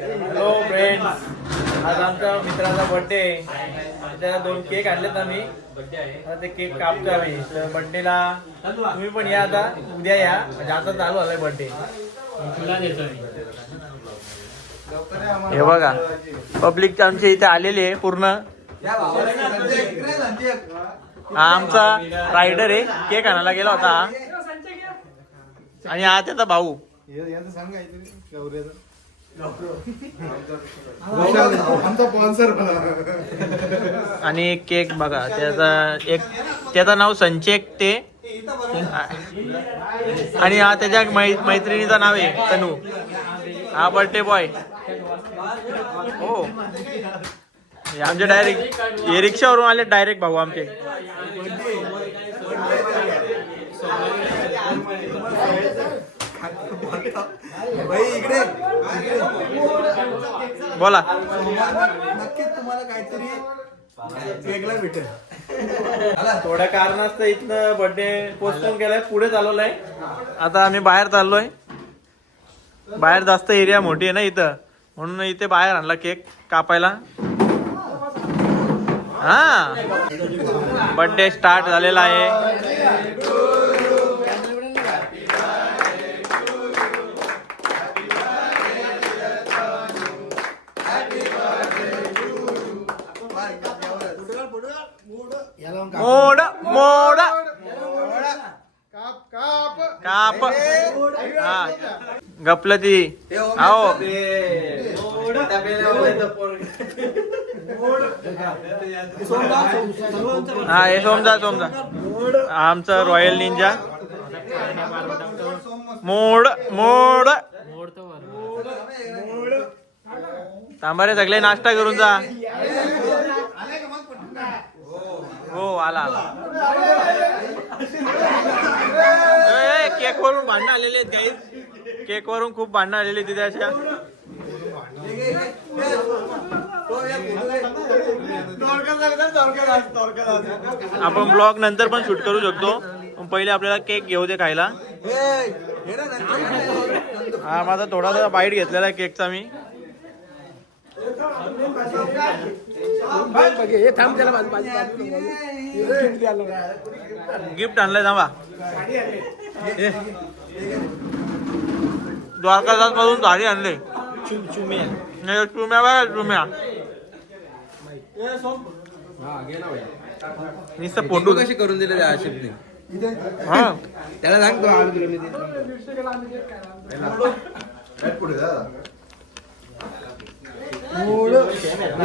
Hello friends, आज आमच्या मित्राचा बर्थडे आहे. त्याला 2 केक आणलेत आम्ही. आता ते केक कापतो आम्ही. तर बर्थडेला तुम्ही पण या, आता उद्या या, म्हणजे आता चालू झालाय बर्थडे. हे बघा पब्लिक आमच्या इथे आलेली आहे पूर्ण. हा आमचा रायडर आहे, केक आणायला गेला होता हा. आणि हा त्याचा भाऊ. आणि केक बघा, त्याचं नाव संचेक ते. आणि हा त्याच्या मैत्रिणीचं नाव आहे तनू. हा बर्थडे बॉय. हो आमचे डायरेक्ट हे रिक्षावरून आले डायरेक्ट भाऊ आमचे. बोला. नक्कीच तुम्हाला काहीतरी वेगळं भेटेल. थोड्या कारणास्तव इथनं बर्थडे पोस्टपोन केलाय, पुढे चालवलाय. आता आम्ही बाहेर चाललोय. बाहेर जास्त एरिया मोठी आहे ना इथं, म्हणून इथे बाहेर आणला केक कापायला. हा बर्थडे स्टार्ट झालेला आहे. मोड मोड काप हा गपलं ती. आओ हा हे सोमजा आमचं रॉयल निंजा. मोड मोड तांबारे सगळे नाश्ता करून जा. हो आला आला. केक वरून भांडणं आलेले आहेत काही. केक वरून खूप भांडणं आलेली तिथे अशा. आपण ब्लॉग नंतर पण शूट करू शकतो, पण पहिले आपल्याला केक घेऊ दे खायला. हा माझा थोडासा बाईट घेतलेला आहे केकचा मी. गिफ्ट आणलंय थांबा. द्वारकादास मधून गाडी आणले. चुम्या बघा चुम्या. नुसतं फोटो कशी करून दिले त्या आशिफने. हा त्याला सांगतो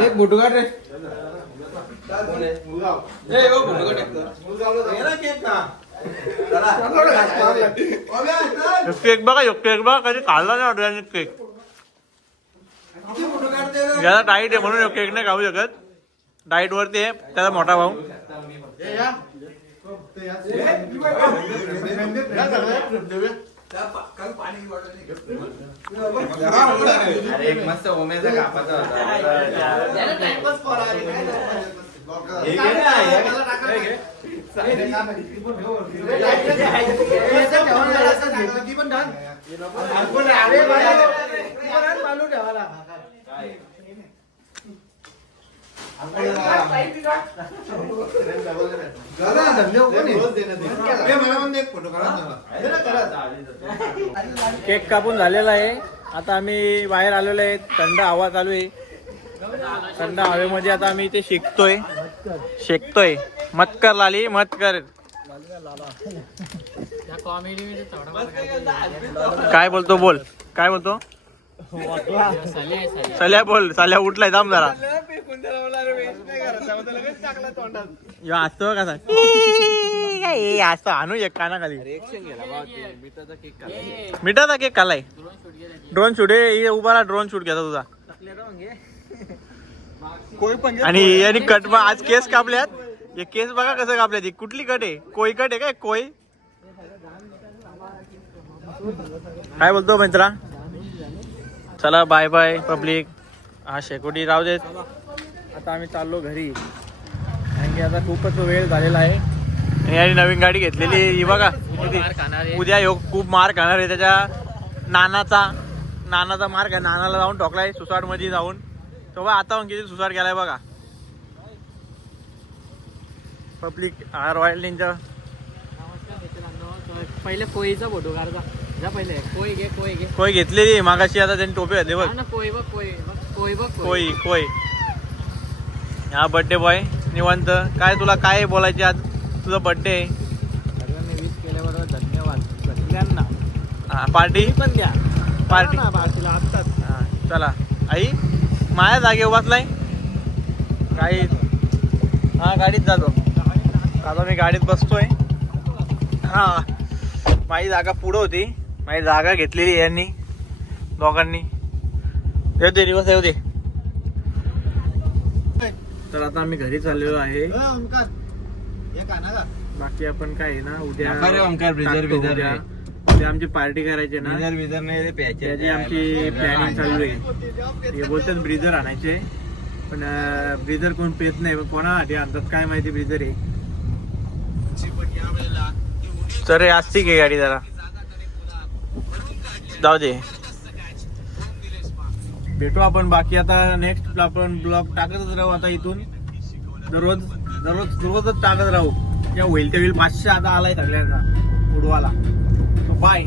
एक फोटो काढ रे. केक बघा, केक बघा कधी खाल्ला नाही ऑर्डर केक. ज्याला डाईट आहे म्हणून केक नाही खाऊ शकत. डाईट वरती आहे त्याचा मोठा भाऊ. एक मस्त ओमेचा कापाचा केक कापून झालेला आहे. आता आम्ही बाहेर आलेलो आहे. थंड हवा चालू आहे. थंड हवेमध्ये आता आम्ही इथे शेकतोय. मतकर लाली मतकर. काय बोलतो बोल. काय बोलतो साल्या. बोल साल्या उठलाय थांब जरा. असतो कसा असतो आणू एक कानाखाली. मिठाचा केक खाल्लाय. ड्रोन शूट आहे उभा. ड्रोन शूट घेता तुझा. आणि यांनी कट आज केस कापल्यात. हे केस बघा कसं कापल्यात. ती कुठली कट आहे. कोई कट आहे काय. कोई काय बोलतो मित्रा. चला बाय बाय पब्लिक. हा शेकोटी राहू देत. आता आम्ही चाललो घरी, कारण की आता खूपच वेळ झालेला आहे. यांनी नवीन गाडी घेतलेली ही बघा. उद्या खूप मार खाणार आहे त्याच्या नानाचा. नानाचा मार्ग आहे, नानाला जाऊन ठोकलाय सुसाट मध्ये जाऊन. तो बा आता पण किती सुसाट गेलाय बघा. Public royal Ninja. नमस्कार मित्रांनो. पहिले कोळीचा फोटो काढचा. जा पहिले कोळी घे, कोळी घे. कोई घेतलेली मागाशी, आता त्यांनी टोपी घातली बघ. हा ना, कोळी बघ, कोळी बघ, कोळी बघ, कोई कोई. हा बर्थडे बॉय निवांत. काय तुला काय बोलायचे आज, तुझा बर्थडे आहे. सगळ्यांनी विश केल्याबरोबर धन्यवाद सगळ्यांना. पार्टी पण द्या पार्टी. ना तुला आत्ताच. हा, चला आई माझ्या जागेवर बसलाय. गाडीत, हा गाडीत जातो आता मी, गाडीत बसतोय. हा माझी जागा पुढं होती, माझी जागा घेतलेली यांनी दोघांनी. येऊ दे दिवस, येऊ दे. तर आता आम्ही घरी चाललेलो आहे. बाकी आपण काय आहे ना, उद्या अरे ओमकार, ब्रिजर टाकतो बिजर उद्या. नाही. उद्या आमची पार्टी करायची ना, विजर नाही रे प्यायचे. त्याची आमची प्लॅनिंग चालू आहे. हे बोलतात ब्रिजर आणायचे, पण ब्रिजर कोण पेत नाही. पण कोणासाठी आणतात काय माहिती ब्रिजर आहे. तर असती घे गाडी जरा, जाऊ दे. भेटू आपण. बाकी आता नेक्स्ट आपण ब्लॉग टाकतच राहू आता इथून. रोजच टाकत राहू. या होईल ते होईल. 500 आता आलाय सगळ्यांना उडवाला. बाय.